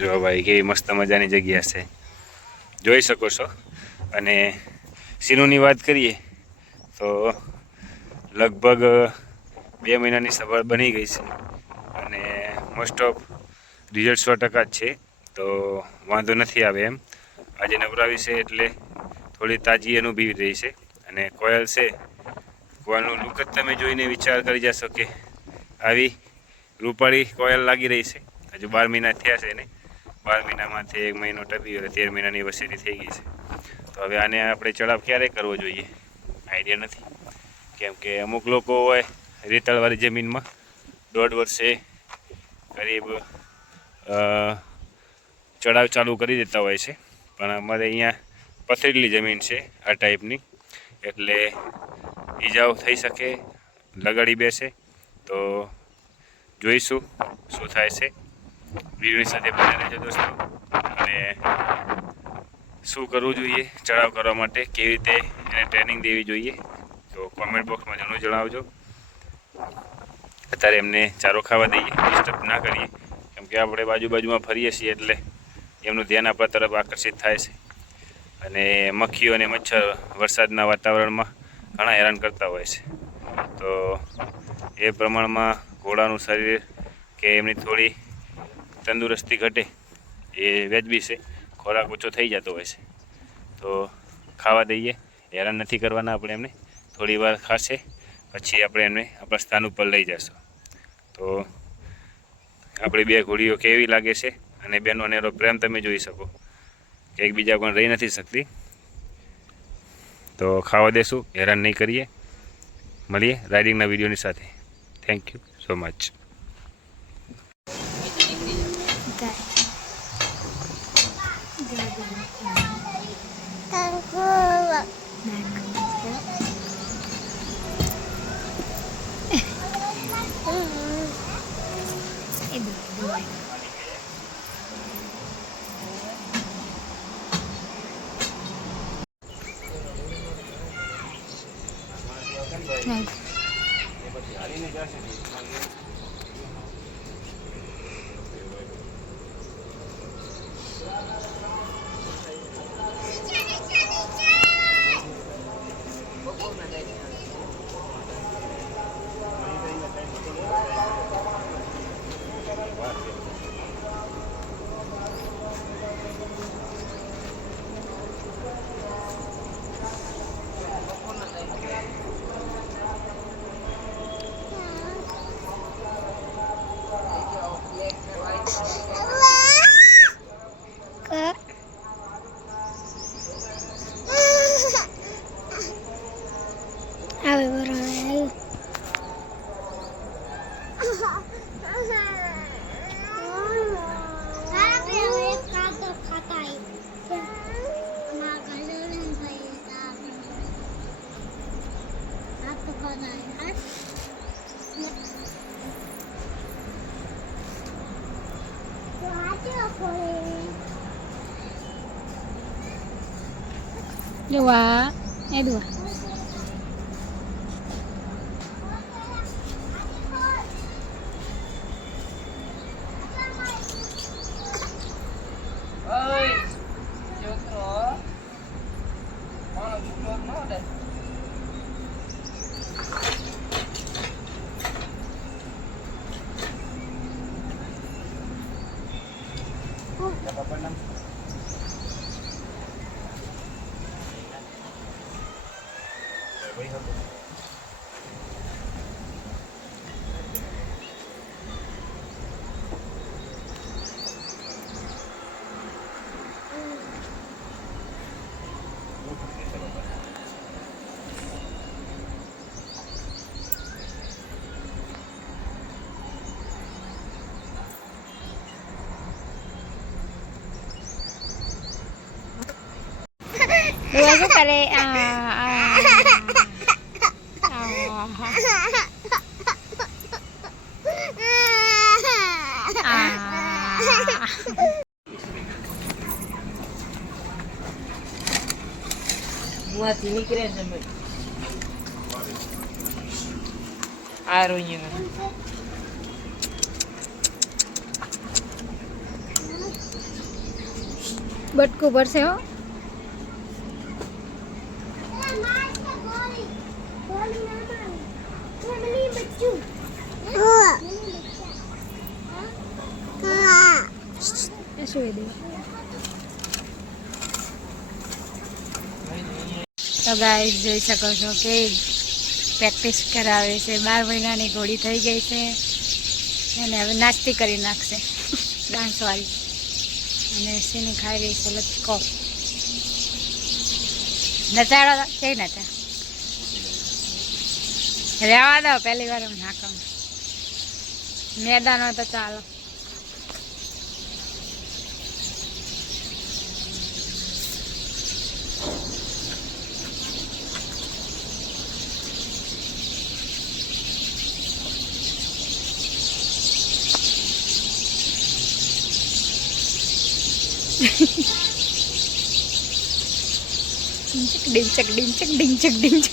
જો ભાઈ, કેવી મસ્ત મજાની જગ્યા છે. જોઈ શકો છો. અને સિનુની વાત કરીએ, તો લગભગ બે મહિનાની સફળ બની ગઈ છે. અને મોસ્ટ ઓફ રિઝલ્ટ સો ટકા જ છે. તો વાંધો નથી આવે એમ. આજે નવરાવી છે એટલે થોડી તાજી અનુભવી રહી છે. અને કોયલ છે, કોયલનું લુક જ તમે જોઈને વિચાર કરી જશો કે આવી રૂપાળી કોયલ લાગી રહી છે. હજુ બાર મહિના થયા છે ને બાર મહિનામાંથી એક મહિનો ટપી ગયો, તેર મહિનાની વસેરી થઈ ગઈ છે. તો હવે આને આપણે ચડાવ ક્યારે કરવો જોઈએ? આઈડિયા નથી. કેમ કે અમુક લોકો હોય, રેતાળવાળી જમીનમાં દોઢ વર્ષે કરીબ ચડાવ ચાલુ કરી દેતા હોય છે. પણ અમારે અહીંયા પથરેલી જમીન છે, આ ટાઈપની. એટલે ઈજાઓ થઈ શકે, લગાડી બેસે. તો જોઈશું શું થાય છે. વિડીયોની સાથે બને રહેજો દોસ્તો. અને શું કરવું જોઈએ ચડાવ કરવા માટે, કેવી રીતે એને ટ્રેનિંગ દેવી જોઈએ, તો કોમેન્ટ બોક્સમાં જરૂર જણાવજો. અત્યારે એમને ચારો ખાવા દઈએ ડિસ્ટર્બ ના કરીએ. કેમ કે આપણે બાજુ બાજુમાં ફરીએ છીએ એટલે એમનું ધ્યાન આપણા તરફ આકર્ષિત થાય છે. અને મક્ખીઓ અને મચ્છર વરસાદના વાતાવરણમાં ઘણા હેરાન કરતા હોય છે. તો એ પ્રમાણમાં ઘોડાનું શરીર કે એમની થોડી તંદુરસ્તી ઘટે એ વ્યાજબી છે. ખોરાક ઓછો થઈ જતો હોય છે. તો ખાવા દઈએ. હેરાન નથી કરવાના આપણે એમને. થોડી વાર ખાશે, પછી આપણે એમને આપણા સ્થાન ઉપર લઈ જશું. તો આપણી બે ઘોડીઓ કેવી લાગે છે અને બેનો એનો પ્રેમ તમે જોઈ શકો. કે એકબીજા પણ રહી નથી શકતી. તો ખાવા દેશું. હેરાન નહીં કરીએ. મળીએ રાઇડિંગના વિડીયોની સાથે. થેન્ક યુ સો મચ આવે Dua, eh dua. dua sekali ah માંથી નીકળે છે આ રોઈનું. બટકું ભરશે હો. તો ગાય જોઈ શકો છો કે પ્રેક્ટિસ કરાવે છે. બાર મહિનાની ઘોડી થઈ ગઈ છે. અને હવે નાસ્તી કરી નાખશે. ડાન્સવાળી અને સીની ખાઈ રહી છે? લચકો. નચાડો કઈ નચા? રહેવા દો, પહેલી વાર મેદાનો મેદાન તો ચાલો. ડિંચક ડિંચક ડિંચક ડિંચક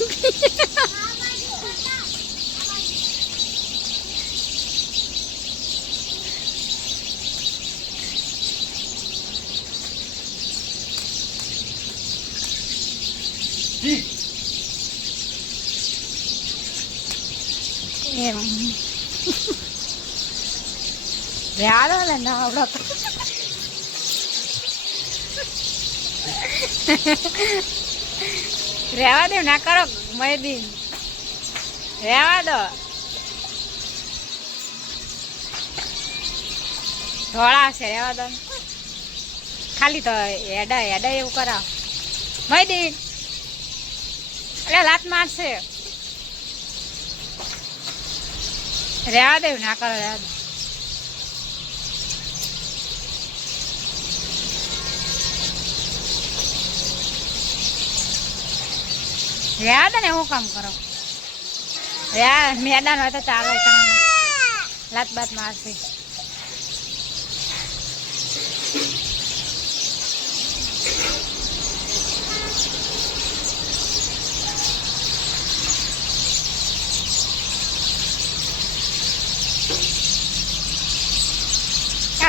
એમ યાદ ને ના આવડો તો રહેવા દે ના કરો મહેદી રહેવા દો. ધોળા છે રહેવા દો. ખાલી તો એડા એડા એવું કરાવ. મહેદી એટલે લાત મારશે. રહેવા દે, ના કરો, રહેવા દે. રહ્યા હતા ને એવું કામ કરો? રહ્યા મેદાન હોય તો ચાલો લાત બાત મારશે.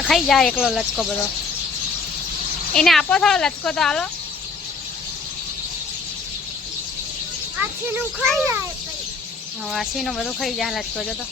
ખાઈ જાય એકલો લચકો બધો. એને આપો થોડો લચકો તો હાલો. વાસીનું બધું ખાઈ જાય લચકો જો તો.